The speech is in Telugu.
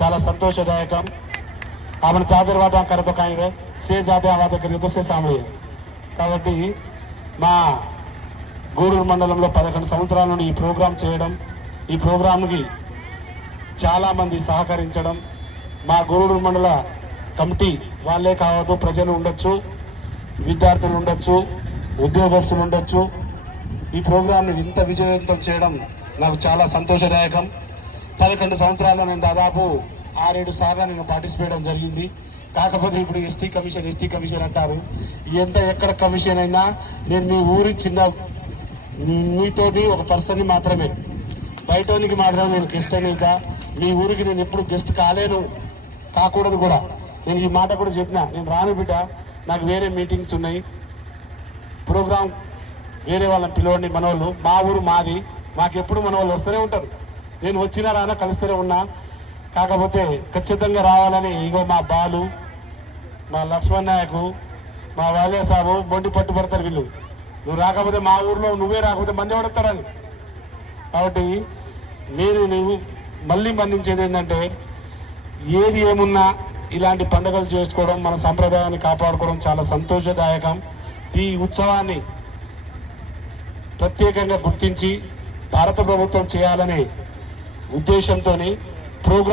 చాలా సంతోషదాయకం। आपण जातीयवाद करतो काय रे से जातीयवाद करीतो से सामने కాబట్టి మా గూడూరు మండలంలో 11 సంవత్సరాల నుండి ఈ ప్రోగ్రాం చేయడం, ఈ ప్రోగ్రాంకి చాలా మంది సహకరించడం, మా గూడూరు మండల కమిటీ వాళ్ళే కావద్దు, ప్రజలు ఉండొచ్చు, విద్యార్థులు ఉండొచ్చు, ఉద్యోగస్తులు ఉండొచ్చు, ఈ ప్రోగ్రాంని ఇంత విజయవంతం చేయడం నాకు చాలా సంతోషదాయకం। 11 సంవత్సరాల్లో నేను దాదాపు 6-7 సార్లు నేను పార్టిసిపేట్ చేయడం జరిగింది। కాకపోతే ఇప్పుడు ఎస్టీ కమిషన్ అంటారు, ఎంత ఎక్కడ కమిషన్ అయినా నేను మీ ఊరి చిన్న మీతోటి ఒక పర్సన్ని మాత్రమే, బయటోనికి మాత్రమే నేను గెస్ట్ అయినా, మీ ఊరికి నేను ఎప్పుడు గెస్ట్ కాలేను, కాకూడదు కూడా। నేను ఈ మాట కూడా చెప్పిన, నేను రాను బిడ్డ, నాకు వేరే మీటింగ్స్ ఉన్నాయి, ప్రోగ్రాం వేరే వాళ్ళని పిలవండి, మనోళ్ళు, మా ఊరు మాది, మాకు ఎప్పుడు మనోళ్ళు వస్తూనే ఉంటారు, నేను వచ్చినా రానా కలుస్తూనే ఉన్నా। కాకపోతే ఖచ్చితంగా రావాలని ఇగో మా బాలు, మా లక్ష్మణ్ నాయకు, మా వాలే సాబు బొండి పట్టుబడతారు వీళ్ళు, నువ్వు రాకపోతే మా ఊర్లో నువ్వే రాకపోతే మంది పడతారని। కాబట్టి నీవు మళ్ళీ మన్నించేది ఏంటంటే, ఏది ఏమున్నా ఇలాంటి పండుగలు చేసుకోవడం, మన సంప్రదాయాన్ని కాపాడుకోవడం చాలా సంతోషదాయకం। ఈ ఉత్సవాన్ని ప్రత్యేకంగా గుర్తించి భారత ప్రభుత్వం చేయాలనే ఉద్దేశంతో ప్రోగ్రాం